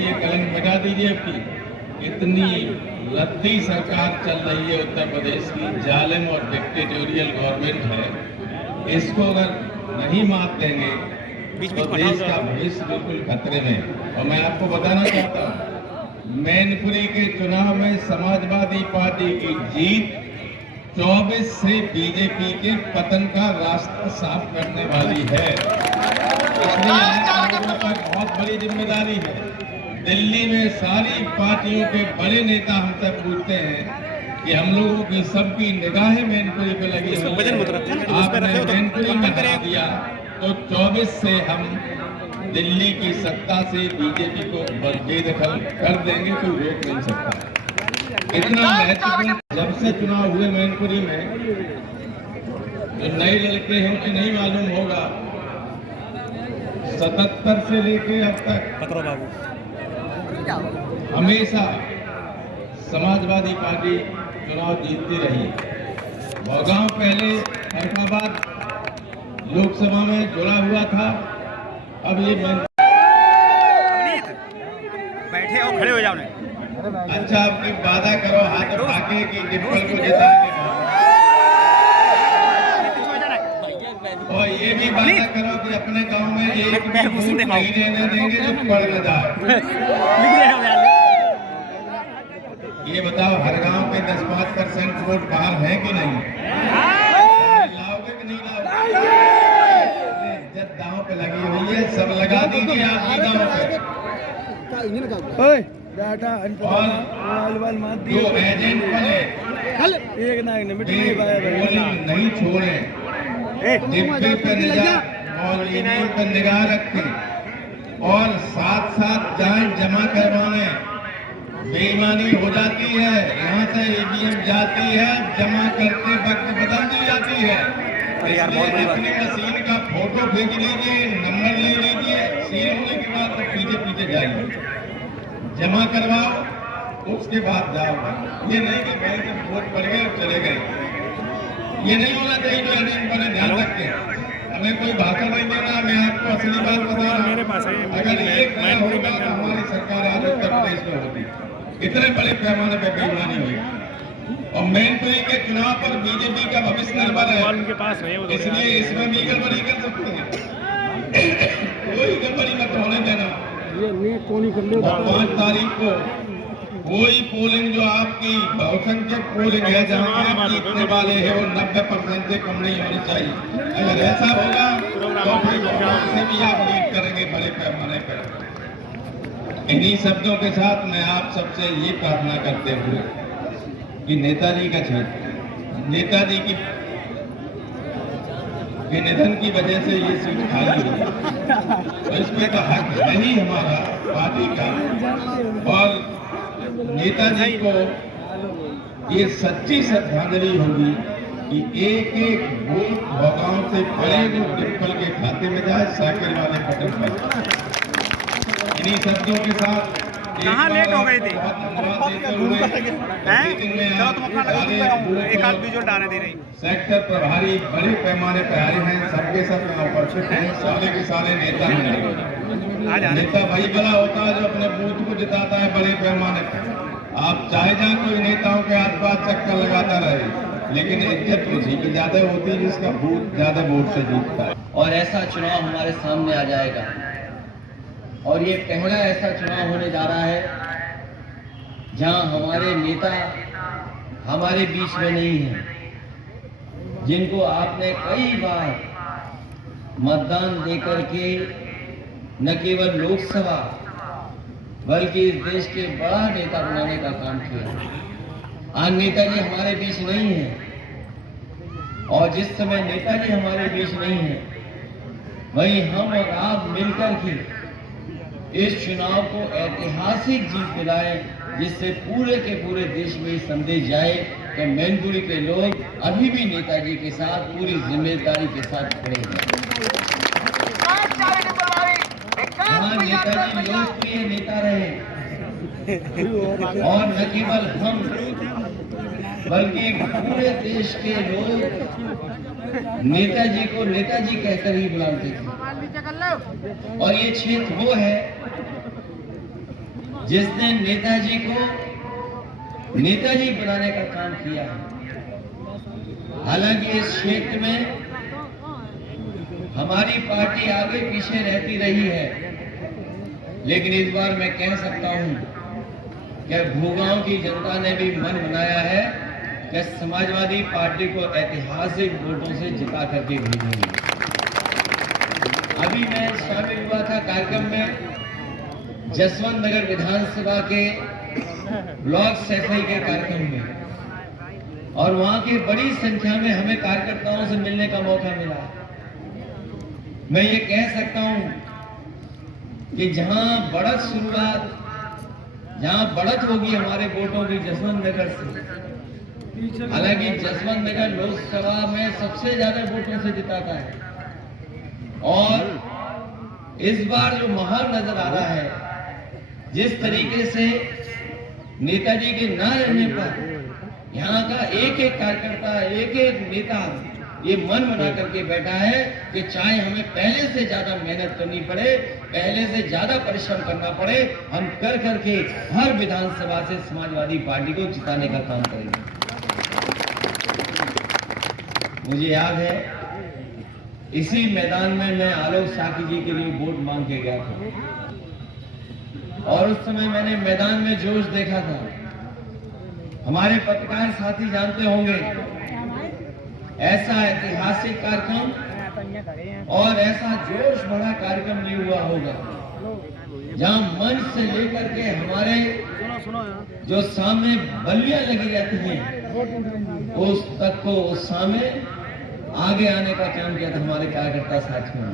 ये कलंक मिटा दीजिए आपकी। इतनी लद्दी सरकार चल रही है उत्तर प्रदेश की, जालिम और डिक्टेटोरियल गवर्नमेंट है। इसको अगर नहीं मात देंगे तो देश का भविष्य बिल्कुल खतरे में। और मैं आपको बताना चाहता हूँ, मैनपुरी के चुनाव में समाजवादी पार्टी की जीत 24 से बीजेपी के पतन का रास्ता साफ करने वाली है। इसलिए आप लोगों पर बहुत बड़ी जिम्मेदारी है। दिल्ली में सारी पार्टियों के बड़े नेता हमसे पूछते हैं कि हम लोगों की सबकी निगाहें मैनपुरी पे लगी हुई है, आपने मैनपुरी में हरा दिया तो 24 से हम दिल्ली की सत्ता से बीजेपी को बेदखल कर देंगे, कोई रोक नहीं सकता। इतना महत्वपूर्ण जब से चुनाव हुए मैनपुरी में, जो नए लड़के हैं उन्हें नहीं मालूम होगा, 77 से लेके अब तक हमेशा समाजवादी पार्टी चुनाव जीतती रही। भोगांव पहले फैसलाबाद लोकसभा में जुड़ा हुआ था, अब ये बैठे और खड़े हो जाओ। अच्छा, आपकी वादा करो हाथ उठा के कि डिम्पल को जिताएंगे, और ये भी वादा करो कि अपने गांव में एक महीने देंगे जो पड़ न जाए। ये बताओ, हर गांव के 10-5% वोट बाहर है कि नहीं? लाओगे कि नहीं लाओगे? इज्जत दांव पे लगी हुई है, सब लगा दीजिए आपकी गांव पे। और जो एजेंट बने नहीं छोड़े, डिब्बे पर निगाह रखें और साथ साथ जांच जमा करवाने। बेईमानी हो जाती है, यहाँ से ईवीएम जाती है, जमा करते वक्त बदल दी जाती है। अपनी मशीन का फोटो भेज लीजिए, नंबर ले लीजिए, सील होने के बाद तो पीछे जाइए, जमा करवाओ, उसके बाद जाओ। ये नहीं कि बैंक में वोट पड़ गए चले गए, ये नहीं होना चाहिए। जो एजेंट बने ध्यान रखें, हमें कोई भाषण नहीं देना। मैं आपको असली बात बता रहा हूँ, अगर ये किया होगा तो हमारी सरकार आज उत्तर प्रदेश में होती। इतने बड़े पैमाने पर बेईमानी हुई और मैनपुरी के चुनाव पर बीजेपी का भविष्य निर्भर है, इसलिए इसमें भी गड़बड़ी कर सकते हैं। कोई गड़बड़ी मत होने देना। 5 तारीख को कोई पोलिंग जो आपकी बहुसंख्यक पोलिंग है, जहाँ आप जीतने वाले हैं, वो 90% से कम नहीं होनी चाहिए। अगर ऐसा होगा तो फिर से भी आप लीड करेंगे बड़े पैमाने पर। इन्हीं शब्दों के साथ मैं आप सबसे ये प्रार्थना करते हुए कि नेताजी का नेताजी की निधन की वजह से ये सीट खाली हुई है, इसमें तो हक है ही हमारा पार्टी का। और नेताजी को ये सच्ची श्रद्धांजलि होगी कि एक वोट भोगांव से पड़े जो डिम्पल के खाते में जाए, साइकिल वाले बटन पर। इन्हीं शब्दों के साथ कहाँ लेट हो गई थी? एक आध विजुअल डालने दे रही। सेक्टर प्रभारी बड़े पैमाने पर आए हैं, सबके सब उपस्थित हैं, सारे के सारे नेता हैं। नेता वही बड़ा होता है जो अपने बूथ को जिताता है बड़े पैमाने पर। आप चाहे जाए कोई नेताओं के आसपास चक्कर लगाता रहे, लेकिन इज्जत उसी की ज्यादा होती है जिसका बूथ ज्यादा वोट से जीतता है। और ऐसा चुनाव हमारे सामने आ जाएगा, और ये पहला ऐसा चुनाव होने जा रहा है जहां हमारे नेता हमारे बीच में नहीं है, जिनको आपने कई बार मतदान देकर के न केवल लोकसभा बल्कि इस देश के बड़ा नेता बनाने का काम किया। आज नेताजी हमारे बीच नहीं है, और जिस समय नेताजी हमारे बीच नहीं है, वहीं हम और आप मिलकर के इस चुनाव को ऐतिहासिक जीत दिलाएं, जिससे पूरे के पूरे देश में संदेश जाए कि मैनपुरी के लोग अभी भी नेताजी के साथ पूरी जिम्मेदारी के साथ खड़े हैं। नेताजी लोकप्रिय नेता रहे, और न केवल हम बल्कि पूरे देश के लोग नेताजी को नेताजी कहकर ही बुलाते थे। और ये क्षेत्र वो है जिसने नेताजी को नेताजी बनाने का काम किया है। हालांकि इस क्षेत्र में हमारी पार्टी आगे पीछे रहती रही है, लेकिन इस बार मैं कह सकता हूं कि भूगांव की जनता ने भी मन बनाया है कि समाजवादी पार्टी को ऐतिहासिक वोटों से जिता करके भेजेंगे। अभी मैं शामिल हुआ था कार्यक्रम में जसवंत नगर विधानसभा के ब्लॉक सैफई के कार्यक्रम में, और वहां की बड़ी संख्या में हमें कार्यकर्ताओं से मिलने का मौका मिला। मैं ये कह सकता हूं कि जहां बढ़त होगी हमारे वोटों की जसवंत नगर से। हालांकि जसवंत नगर लोकसभा में सबसे ज्यादा वोटों से जिताता है, और इस बार जो माहौल नजर आ रहा है, जिस तरीके से नेताजी के न रहने पर यहाँ का एक एक कार्यकर्ता, एक एक नेता ये मन बना करके बैठा है कि चाहे हमें पहले से ज्यादा मेहनत करनी पड़े, पहले से ज्यादा परिश्रम करना पड़े, हम कर करके हर विधानसभा से समाजवादी पार्टी को जिताने का काम करेंगे। मुझे याद है इसी मैदान में मैं आलोक साकी जी के लिए वोट मांग के गया था, और उस समय मैंने मैदान में जोश देखा था। हमारे पत्रकार साथी जानते होंगे, ऐसा ऐतिहासिक कार्यक्रम और ऐसा जोश भरा कार्यक्रम नहीं हुआ होगा, जहां मंच से लेकर के हमारे जो सामने बल्लियां लगी रहती हैं उस तक को उस सामने आगे आने का काम किया था हमारे कार्यकर्ता साथियों ने।